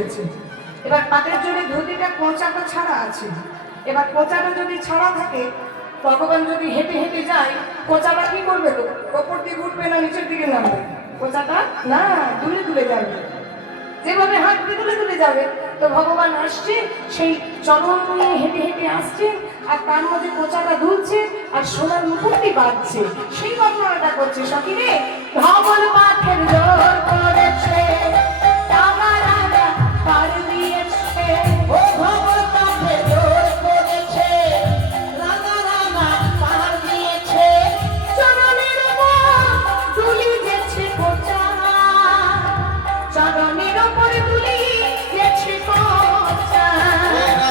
পড়েছে। এবার পাটের জন্য ধুতিটা কোঁচাটা ছাড়া আছে। এবার কোঁচাটা যদি ছাড়া থাকে, ভগবান যদি হেঁটে হেঁটে যায়, কোঁচাটা কি করবে? তো ওপর দিকে উঠবে না নিচের দিকে নামবে? কোঁচাটা না, দুলে দুলে যাবে, যেভাবে হাঁটতে দুলে দুলে যাবে। তো ভগবান আসছে, সেই চরণ নিয়ে হেঁটে হেঁটে আসছে, আর তার মধ্যে কোঁচাটা দুলছে আর সোনার মুকুটটি বাজছে। সেই বর্ণনাটা করছে সখী রে। ধবল পাথের জোর করেছে, টানা টানা পার দিয়েছে। ও ধবল পাথের জোর করেছে, রাঙা রাঙা পার দিয়েছে। চরণের উপর দুলি গেছে কোঁচা, চরণের উপর দুলি গেছে কোঁচা।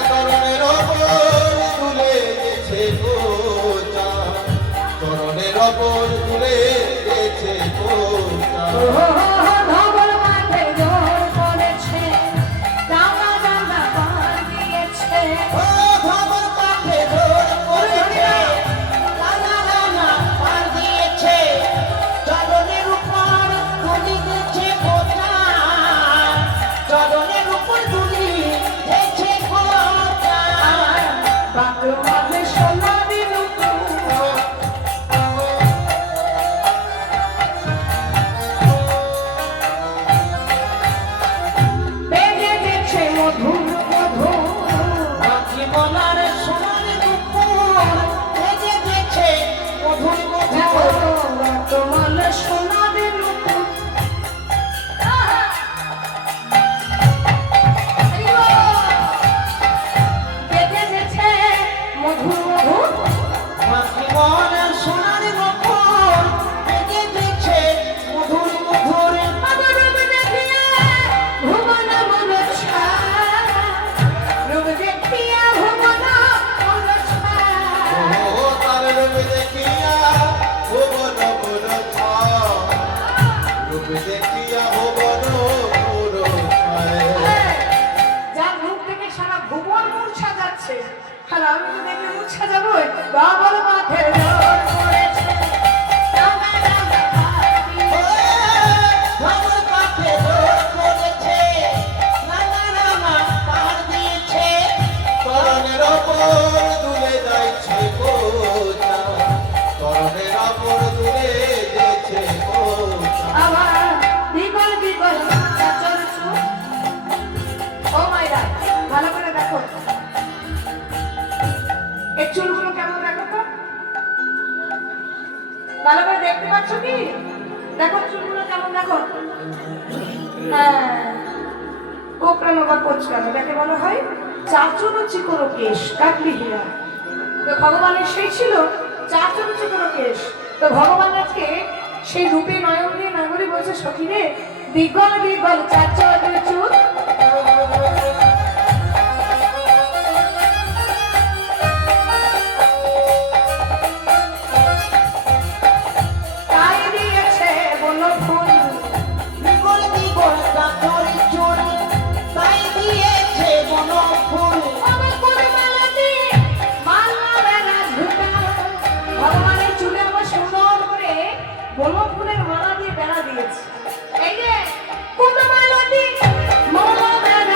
চরণের ওপর তুলে গেছে কোঁচা, চরণের ওপর তুলে গেছে কোঁচা। ধবল পাথের জোর করেছে, টানা টানা পার দিয়েছে। ও ধবল পাথের জোর করেছে, রাঙা রাঙা পার দিয়েছে। চরণের উপর তুলি গেছে কোঁচা, চরণের উপর তুলি গেছে কোঁচা। বাঁক মাঝে সোনালি নুপুর, বেজে গেছে মধুর মধুর। পাখি মলার সোনালি নুপুর বেজে গেছে মধুর মধুর। তোমার সোনালি নুপুর, বেজে গেছে মধুর মধুর। পাখি মলার সোনালি নুপুর বেজে গেছে মধুর মধুর। রূপ দেখিয়া ভুবন মন ছায়, রূপ দেখিয়া ভুবন মন ছায়। ও তার রূপ দেখিয়া ভুবন মন ছায়, রূপ দেখিয়া ভুবন মন ছায়। যার রূপ থেকে সারা ভুবন মূর্ছা যাচ্ছে, আর আমি তো দেখলে মূর্ছা যাবো। বাবার মাঠে জোর করেছে, টানা টানা পার দিয়েছে। ধবল পাথের জোর করেছে, রাঙা রাঙা পার দিয়েছে। চরণের ওপর তুলে যাইছে কোঁচা, চরণের ওপর তুলে গেছে কোঁচা। আবার বিগল বিগল চাচর চুপ। ও মাইরা, ভালো করে দেখো এই চুলগুলো কেমন, দেখো তো ভালো করে দেখতে পাচ্ছ কি? দেখো চুলগুলো কেমন, দেখো। হ্যাঁ, কোকড়ানো বা কোচকানো, যাকে বলা হয় চাচুনো চিকোনো কেশ, কাকলি হীরা। তো ভগবানের সেই ছিল চাচুনো চিকোনো কেশ। তো ভগবান আজকে সেই রূপে নয়ন দিয়ে নাগরী বলছে, সখী রে, বিগল বিগল চাচর চুল। তাই দিয়েছে বন ফুল, বিগল বিগল চাচর চুল তাই দিয়েছে বন ফুল। আমার কোলে মালা দিয়ে মালা বেলা ঝুটা। ভগবানের চুলে আমার সুন্দর করে বন ফুলের মালা দিয়ে বেলা দিয়েছে। এই যে কোলে মালা দিয়ে মালা বেলা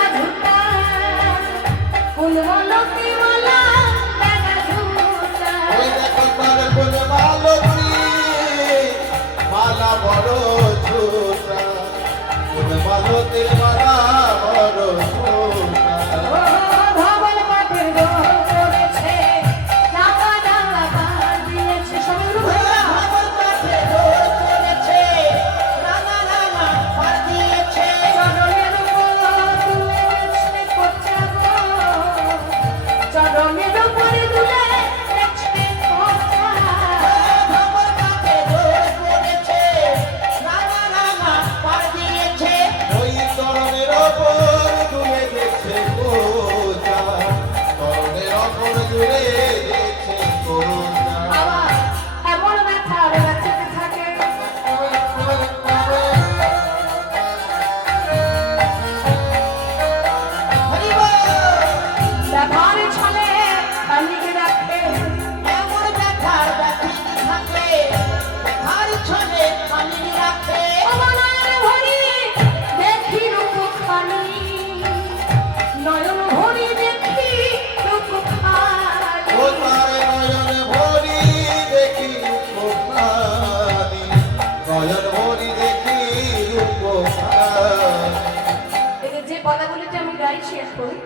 শেষ করি,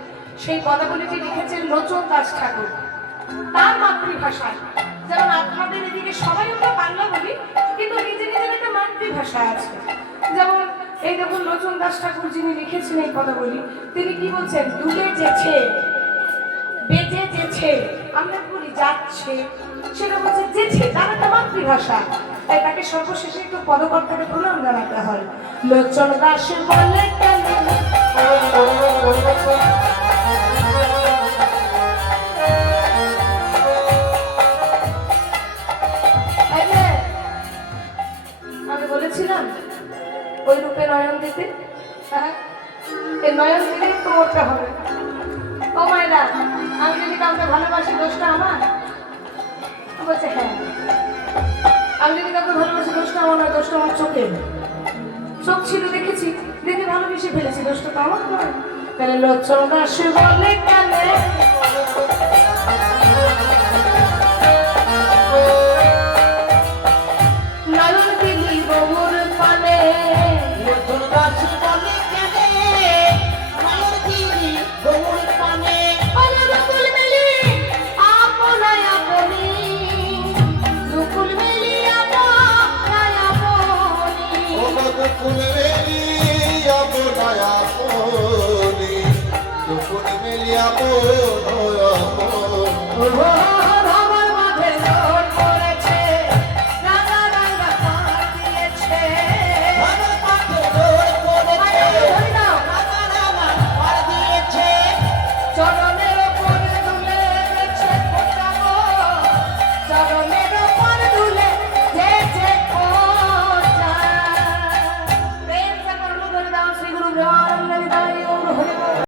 সেই পদাবলীটি লিখেছেন লোচন দাস ঠাকুর তার মাতৃভাষায়। যেমন আপনাদের এদিকে সবাই আমরা বাংলা বলি, কিন্তু নিজের নিজের একটা মাতৃভাষা আছে। যেমন এই দেখুন লোচন দাস ঠাকুর যিনি লিখেছেন এই পদাবলী, তিনি কি বলছেন, দুলে যেছে বেজে যেছে, আমরা বলি যাচ্ছে, সেটা বলছে যেছে, তার একটা মাতৃভাষা। তাই তাকে সর্বশেষে একটু পদকর্তাকে প্রণাম জানাতে হয়। লোচন দাস বলে কেন এই যে, আমি বলেছিলাম ওই রূপে নয়ন দিতে, হ্যাঁ এই নয়ন দিতে তো করতে হবে। ও মায়েরা, আমি যদি কাউকে ভালোবাসি দোষটা আমার? বলছে হ্যাঁ। আমি যদি কাউকে ভালোবাসি দোষটা আমার নয়, দোষটা আমার চোখের। চোখ ছিল দেখেছি, দেখে ভালোবেসে ফেলেছি, দোষটা তো আমার নয়। তাহলে লোচন দাস বলে কেন